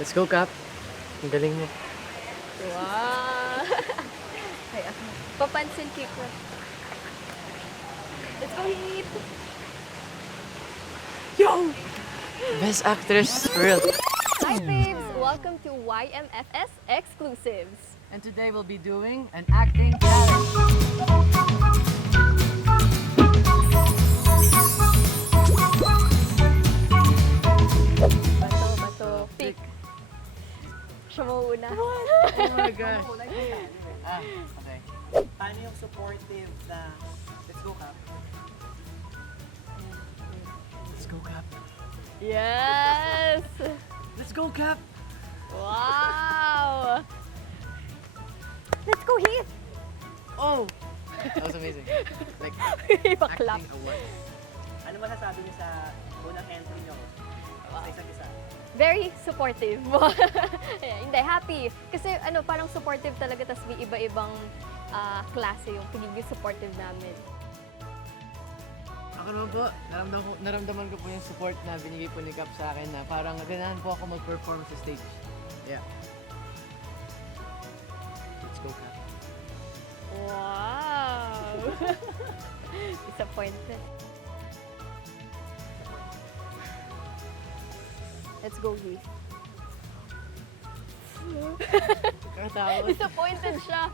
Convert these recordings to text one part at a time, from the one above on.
Let's go, Cap. Ang galing mo. Wow! Ay, ako. Papansin kick ko. Let's go, Heat! Yo! Best actress, for real. Hi, babes! Welcome to YMFS Exclusives. And today we'll be doing an acting challenge. Bato, pick. Siya mauuna. Oh my gosh. Okay. Paano yung supportive na let's go, Cap? Let's go, Cap. Yes! Let's go, Cap. Wow! Let's go, Heath! Oh! That was amazing. Like, Ipaklap. acting award. Ano masasabi niyo sa unang entry niyo sa isa't isa? Very supportive. Ayan, hindi, happy. Kasi ano, parang supportive talaga, tas may iba-ibang klase yung pagiging supportive namin. Ako naman po, naramdaman ko po yung support na binigay po ni Cap sa akin na parang ganahan po ako mag-perform sa stage. Yeah. Let's go, Cap. Wow! Disappointed. Let's go, Heath. Nakakatakot. Disappointed siya.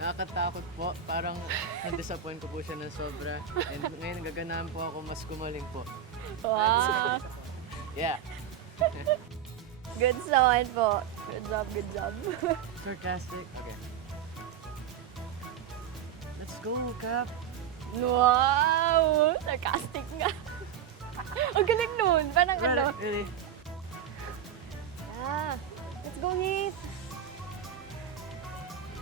Nakakatakot po. Parang na-disappoint ko po siya ng sobra. And ngayon gaganahan po ako mas gumaling po. Wow! Yeah. Good naman po. Good job, good job. Sarcastic. Okay. Let's go, Cap. Wow! Sarcastic nga. Ang galing nun. Parang ano. Really? Let's go, Heath.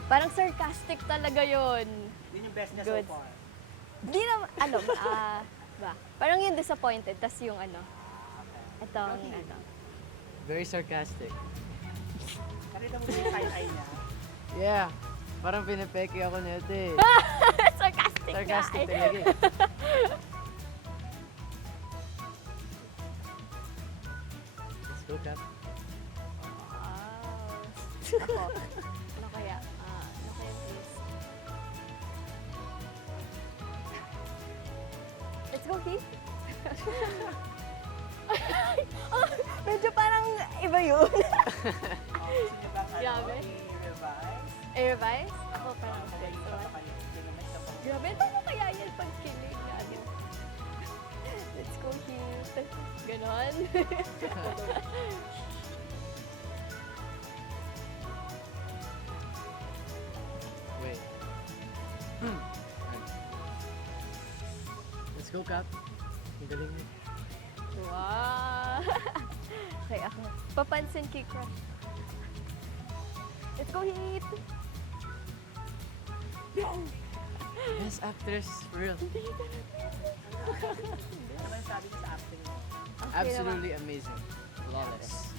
Parang sarcastic talaga yon. Yun yung best niya Good. so far. Di na, ano, ba? Parang yung disappointed, tas yung ano. Itong, ano. Very sarcastic. Nakita mo ba yung side eye niya? Yeah. Parang pinipeki ako nito eh. Sarcastic, Sarcastic nga, talaga eh. Let's go, Cap. Wow. Ako, ano kaya? Ano kaya please? Let's go, Heath. Oh, medyo parang iba yun. Gusto niyo ba Grabe. i-revise? I-revise? Ako parang Okay, ganito. isa pa. Grabe, paano kaya yan pag kilig na ano? Let's go, Heath. Ganon. Wait. Let's go, Cap. Ang galing mo. Wow! Okay, ako. Papansin kay Crush. Let's go, Heath! Best actress, for real. Ano naman sabi niyo sa acting niyo? Absolutely amazing. Flawless.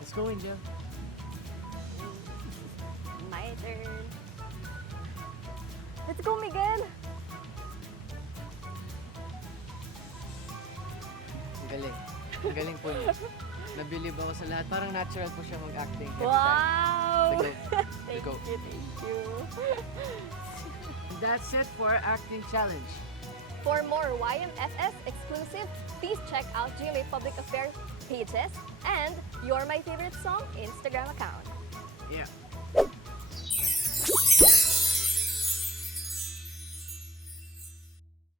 Let's go, Angel. My turn. Let's go, Miguel! Ang galing. Ang galing po niya. Nabilib ako sa lahat. Parang natural po siya mag-acting. every time. Wow! Let's go. Thank go. you, thank you. And that's it for our acting challenge. For more YMFS exclusive, please check out GMA Public Affairs pages and You're My Favorite Song Instagram account. Yeah.